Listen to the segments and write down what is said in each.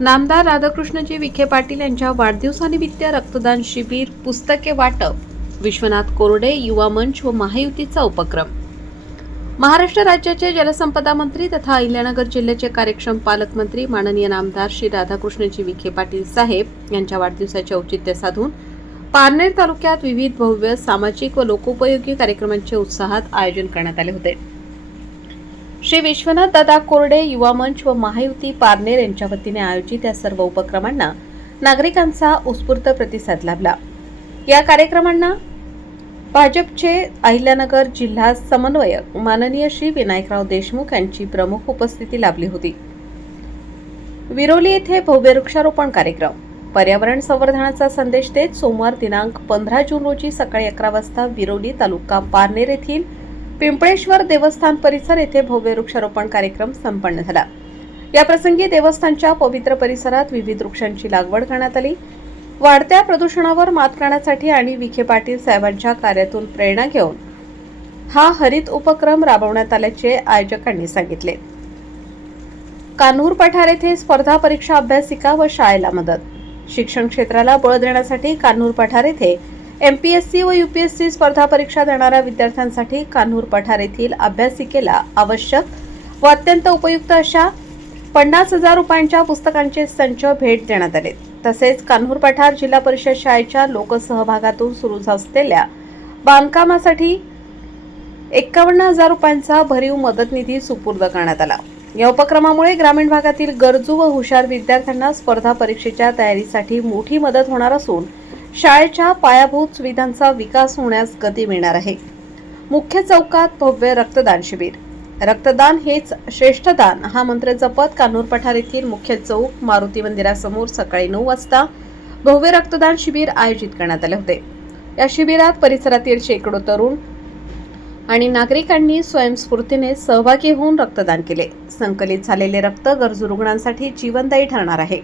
नामदार राधाकृष्णजी विखे पाटील यांच्या वाढदिवसानिमित्त रक्तदान शिबिर, पुस्तके वाटप, विश्वनाथ कोरडे युवा मंच व महायुतीचा उपक्रम। महाराष्ट्र राज्याचे जलसंपदा मंत्री तथा अहिल्यानगर जिल्ह्याचे कार्यक्षम पालकमंत्री माननीय नामदार श्री राधाकृष्णजी विखे पाटील साहेब यांच्या वाढदिवसाचे औचित्य साधून पारनेर तालुक्यात विविध भव्य सामाजिक व लोकोपयोगी कार्यक्रमांचे उत्साहात आयोजन करण्यात आले होते। श्री विश्वनाथ दादा कोरडे युवा मंच व महायुती पारनेर यांच्या वतीने आयोजित या सर्व उपक्रमांना नागरिकांचा उत्स्फूर्त प्रतिसाद लाभला। या कार्यक्रमांना भाजपचे अहिल्यानगर जिल्हा समन्वयक माननीय श्री विनायकराव देशमुख यांची प्रमुख उपस्थिती लाभली होती। विरोली येथे भव्य वृक्षारोपण कार्यक्रम, पर्यावरण संवर्धनाचा संदेश देत सोमवार दिनांक 15 जून रोजी सकाळी 11 वाजता विरोली तालुका पारनेर येथील पिंपळेश्वर देवस्थान परिसर येथे भव्य वृक्षारोपण कार्यक्रम संपन्न झाला। या प्रसंगी देवस्थानच्या पवित्र परिसरात विविध वृक्षांची लागवड करण्यात आली। वाढत्या प्रदूषणावर मात करण्यासाठी आणि विखे पाटील साहेबांच्या कार्यातून प्रेरणा घेऊन हा हरित उपक्रम राबवण्यात आल्याचे आयोजकांनी सांगितले। कान्हूर पठार येथे स्पर्धा परीक्षा अभ्यासिका व शाळेला मदत, शिक्षण क्षेत्राला बळ देण्यासाठी कान्हूर पठार येथे एमपीएससी व यूपीएससी स्पर्धा परीक्षा देणाऱ्या विद्यार्थ्यांसाठी कान्हूर पठार येथील अभ्यासिकेला आवश्यक व अत्यंत उपयुक्त अशा 50,000 रुपयांच्या पुस्तकांचे संच भेट देण्यात आले। तसेच कान्हूर पठार जिल्हा परिषद शाळेच्या लोकसहभागातून सुरू असलेल्या बांधकामासाठी 51,000 रुपयांचा भरीव मदत निधी सुपूर्द करण्यात आला। या उपक्रमामुळे ग्रामीण भागातील गरजू व हुशार विद्यार्थ्यांना स्पर्धा परीक्षेच्या तयारीसाठी मोठी मदत होणार असून शाळेच्या पायाभूत सुविधांचा विकास होण्यास गती मिळणार आहे। मुख्य चौकात भव्य रक्तदान शिबिर, रक्तदान हेच श्रेष्ठ दान हा मंत्र जपत कान्हूर पठार येथील मुख्य चौक मारुती मंदिरासमोर सकाळी 9 वाजता भव्य रक्तदान शिबिर आयोजित करण्यात आले होते। या शिबिरात परिसरातील शेकडो तरुण आणि नागरिकांनी स्वयंस्फूर्तीने सहभागी होऊन रक्तदान केले। संकलित झालेले रक्त गरजू रुग्णांसाठी जीवनदायी ठरणार आहे।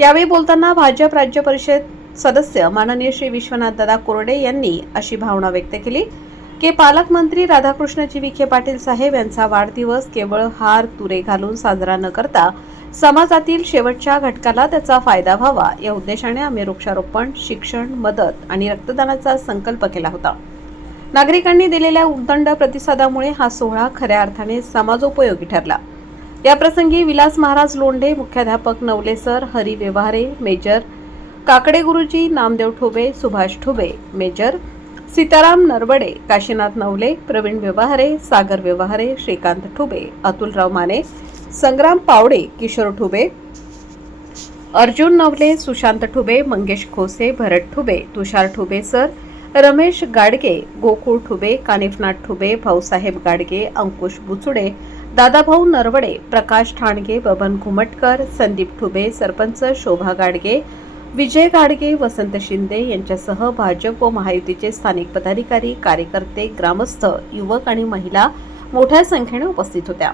यावेळी बोलताना भाजप राज्य परिषद सदस्य माननीय श्री विश्वनाथ दादा कोरडे यांनी अशी भावना व्यक्त केली की पालकमंत्री राधाकृष्णजी विखे पाटील साहेब यांचा वाढदिवस केवळ हार तुरे घालून साजरा न करता समाजातील शेवटच्या घटकाला त्याचा फायदा व्हावा या उद्देशाने आम्ही वृक्षारोपण, शिक्षण, मदत आणि रक्तदानाचा संकल्प केला होता। नागरिकांनी दिलेल्या उदंड प्रतिसादामुळे हा सोहळा खऱ्या अर्थाने समाजोपयोगी ठरला। या प्रसंगी विलास महाराज लोंढे, मुख्याध्यापक नवले सर, हरी व्यवहारे, मेजर काकडे गुरुजी, नामदेव ठुबे, सुभाष ठुबे, मेजर सीताराम नरबडे, काशीनाथ नवले, प्रवीण व्यवहारे, सागर व्यवहारे, श्रीकांत ठुबे, अतुलराव माने, संग्राम पावडे, किशोर ठुबे, अर्जुन नवले, सुशांत ठुबे, मंगेश खोसे, भरत ठुबे, तुषार ठुबे सर, रमेश गाडगे, गोकुळ ठुबे, कानिफनाथ ठुबे, भाऊसाहेब गाडगे, अंकुश बुचुडे, दादाभाऊ नरवडे, प्रकाश ठाणगे, बबन घुमटकर, संदीप ठुबे, सरपंच शोभा गाडगे, विजय गाडगे, वसंत शिंदे यांच्यासह भाजप व महायुतीचे स्थानिक पदाधिकारी, कार्यकर्ते, ग्रामस्थ, युवक आणि महिला मोठ्या संख्येने उपस्थित होत्या।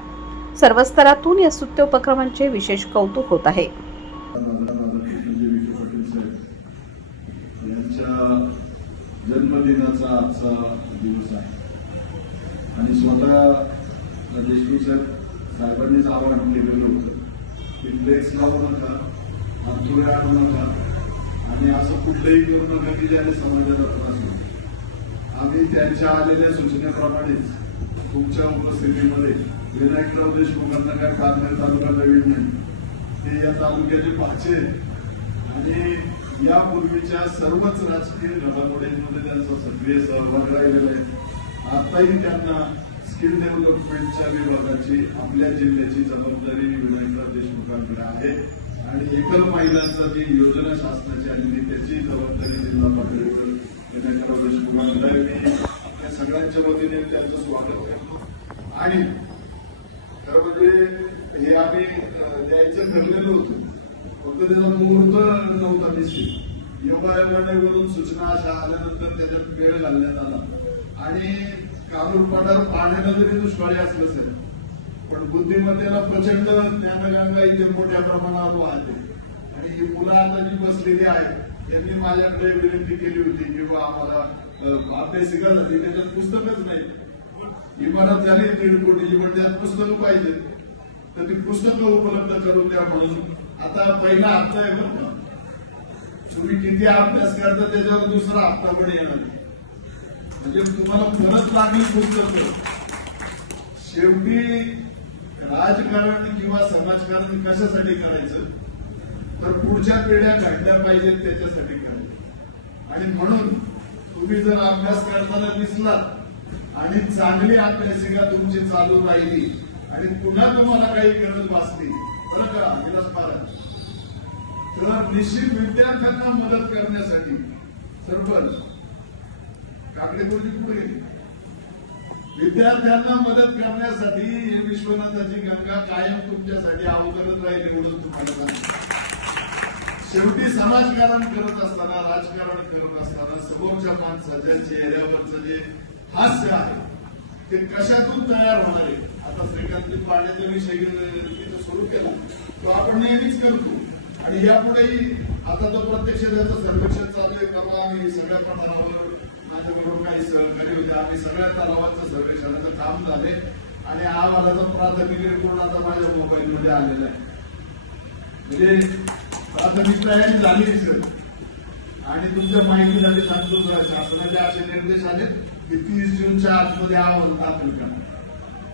सर्व स्तरातून या स्तुत्य उपक्रमांचे विशेष कौतुक होत आहे। जन्मदिनाचा आजचा दिवस आहे आणि स्वतः देशमुख साहेबांनीच आवाहन केलेलं होतं की फ्लेक्स लावू नका, हातुरे आणू नका आणि असं कुठलंही करू नका की ज्याने समाजाला त्रास होईल। आम्ही त्यांच्या आलेल्या सूचनेप्रमाणेच तुमच्या उपस्थितीमध्ये विनायकराव देशमुखांना काय पारनेर तालुका नवीन नाही, ते या तालुक्याचे पाचशे आणि यापूर्वीच्या सर्वच राजकीय घडामोडींमध्ये त्यांचा सक्रिय सहभाग राहिलेला आहे। आताही त्यांना स्किल डेव्हलपमेंटच्या विभागाची आपल्या जिल्ह्याची जबाबदारी विनायकराव देशमुखांकडे आहे आणि एकल महिलांचा जी योजना शासनाची आलेली त्याची जबाबदारी जिल्हा पातळीवर विनायकराव देशमुखांकडे मी त्या सगळ्यांच्या वतीने त्यांचं स्वागत करतो। आणि खरं म्हणजे हे आम्ही द्यायचं ठरलेलं होतं, फक्त त्याचा मुहूर्त नव्हता निश्चित। योगायोगाने सूचना अशा आल्यानंतर त्याच्यात वेळ घालण्यात आला आणि कान्हूर पठार पाण्याला जरी दुष्काळी असलं असेल पण बुद्धिमत्तेला प्रचंड ज्ञानगंगा इथे मोठ्या प्रमाणावर वाहते आणि ही मुलं आता जी बसलेली आहेत यांनी माझ्याकडे विनंती केली होती की आम्हाला अभ्यासिका झाली, त्याच्यात पुस्तकच नाही, इमारत झाली 1.5 कोटीची पण त्यात पुस्तकं पाहिजे। तर ती पुस्तकं उपलब्ध करून द्या म्हणून आता पहिला हप्ता आहे बरं का. तुम्ही किती अभ्यास करता त्याच्यावर दुसरा हप्ता पण येणार, म्हणजे तुम्हाला परत लागली पुस्तकं. शेवटी राजकारण किंवा समाजकारण कशासाठी करायचं, तर पुढच्या पिढ्या घडल्या पाहिजेत त्याच्यासाठी करायचं. आणि म्हणून तुम्ही जर अभ्यास करताना दिसलात आणि चांगली अभ्यासिका तुमची चालू राहिली आणि पुन्हा तुम्हाला काही गरज भासली बरं का विलास महाराज, तर निश्चित विद्यार्थ्यांना मदत करण्यासाठी सरपंच काकडे गुरुजी पुढे गेले. विद्यार्थ्यांना मदत करण्यासाठी विश्वनाथाची गंगा कायम तुमच्यासाठी अवतरत राहील एवढं तुम्हाला सांगतो. शेवटी समाजकारण करत असताना, राजकारण करत असताना समोरच्या माणसाच्या चेहऱ्यावरचं जे हास्य आहे ते कशातून तयार होणार आहे. आता श्रीकांत पाण्याचा विषय तिथं सुरू केला तो आपण नेहमीच करतो आणि यापुढेही आता तो प्रत्यक्ष त्याचं सर्वेक्षण चालू आहे. कारण आम्ही सगळ्या प्रमाणावर माझ्याकडून काही सहकार्य होते, आम्ही सगळ्या तलावाचं सर्वेक्षणाचं काम झाले आणि हा मला प्राथमिक रिपोर्ट आता माझ्या मोबाईलमध्ये आलेला आहे. म्हणजे प्राथमिक तयारी झाली सर आणि तुमच्या माहितीसाठी सांगतो शासनाचे असे निर्देश आले की 30 जूनच्या आतमध्ये अहवाल दाखल करा.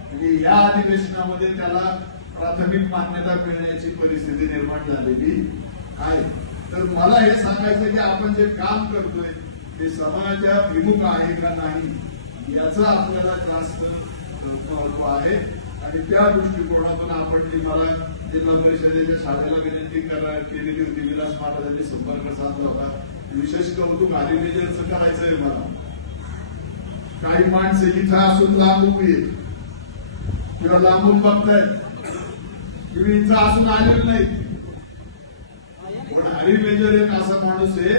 म्हणजे या अधिवेशनामध्ये त्याला प्राथमिक मान्यता मिळण्याची परिस्थिती निर्माण झालेली आहे. तर मला हे सांगायचं की आपण जे काम करतोय ते समाजाभिमुख आहे का नाही याचा आपल्याला जास्त महत्व आहे. आणि त्या दृष्टिकोनातून आपण जी मला जिल्हा परिषदेच्या शाळेला विनंती केलेली होती, विलास महाराजांनी संपर्क साधला होता. विशेष कौतुक हरिविजनचं करायचंय मला. काही माणसं इथं असून लांबून येत किंवा लांबून बघतायत किंवा इथं असून आलेलं नाही, पण हरी मेजर एक असा माणूस आहे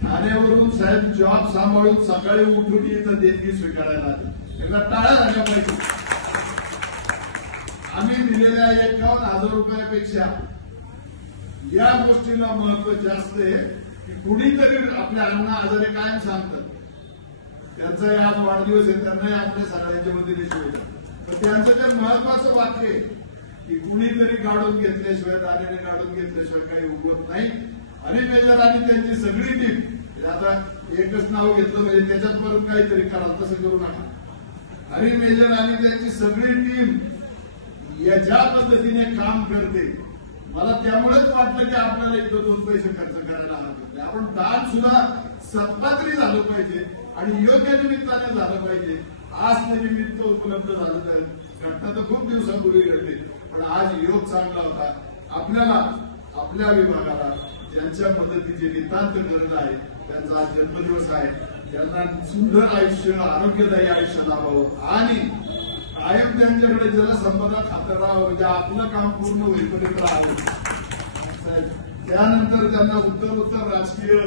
ठाण्यावरून साहेब जॉब सांभाळून सकाळी उठून इथं देणगी स्वीकारायला एकदा टाळा झाल्या पाहिजे. आम्ही दिलेल्या 51,000 रुपयापेक्षा या गोष्टीला महत्व जास्त आहे की कुणीतरी आपल्या अण्णा आजारे कायम सांगतात, त्यांचाही आज वाढदिवस आहे, त्यांनाही आपल्या सगळ्यांच्या मध्ये शुभेच्छा. पण त्यांचं ते महत्वाचं वाक्य आहे की कुणीतरी काढून घेतल्याशिवाय, दाण्याने काढून घेतल्याशिवाय काही उगवत नाही. हरी मेजर आणि त्यांची सगळी टीम, आता एकच नाव घेतलं म्हणजे त्याच्यात परत काहीतरी करा, तसं करू नका. हरी मेजर आणि त्यांची सगळी टीम या ज्या पद्धतीने काम करते, मला त्यामुळेच वाटलं की आपल्याला इथं 2 पैसे खर्च करायला हरकत नाही. आपण दान सुद्धा सत्पात्री झालं पाहिजे आणि योग्य निमित्ताने झालं पाहिजे. आज ते निमित्त उपलब्ध झालं तर घटना तर खूप दिवसापूर्वी घडली, पण आज योग चांगला होता. आपल्याला आपल्या विभागाला ज्यांच्या मदतीची नितांत गरज आहे त्यांचा आज जन्मदिवस आहे, त्यांना सुंदर आयुष्य, आरोग्यदायी आयुष्य लाभावं आणि कायम त्यांच्याकडे जलसंपदा खातं राहावं, म्हणजे आपलं काम पूर्ण होईपर्यंत राहावं. त्यानंतर त्यांना उत्तर राजकीय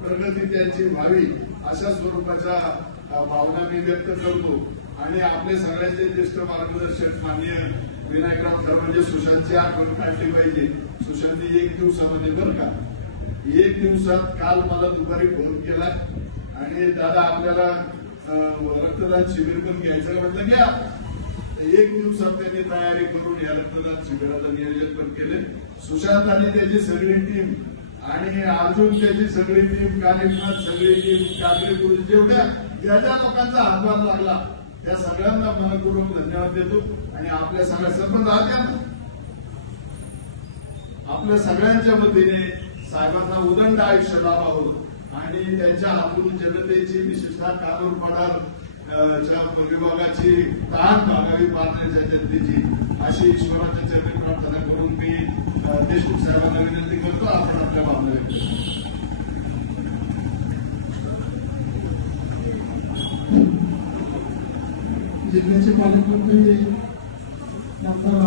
प्रगती त्यांची व्हावी अशा स्वरूपाच्या भावना मी व्यक्त करतो. आणि आपले सगळ्यांचे ज्येष्ठ मार्गदर्शक माननीय विनायकराव खरवंजे सुशांतची आठवण काढली पाहिजे. सुशांतजी 1 दिवसामध्ये बरं का, 1 दिवसात काल मला दुपारी फोन केला आणि दादा आपल्याला रक्तदान शिबिर पण घ्यायचं, म्हटलं घ्या. 1 दिवसात त्यांनी तयारी करून या रक्तदान शिबिराचं नियोजन पण केले. सुशांत आणि त्याची सगळी टीम आणि अर्जुन त्याची सगळी टीम, कानिफनाथ सगळी टीम, काकडे गुरु, जेवढ्या ज्या ज्या लोकांचा हातभार लागला त्या सगळ्यांना मनपूर्वक धन्यवाद देतो. आणि आपल्या सगळ्या सरपंच आपल्या सगळ्यांच्या वतीने साहेबांना उदंड आयुष्य लाभावं आणि त्यांच्या हातून जनतेची विशेषतः कानूरपाडा विभागाची ताण भागावी पाहण्याच्या जनतेची अशी ईश्वराच्या चरणी प्रार्थना करून मी देशमुख साहेबांना विनंती करतो आपण आपल्या भावना व्यक्त करू. जिल्ह्याचे पालकमंत्री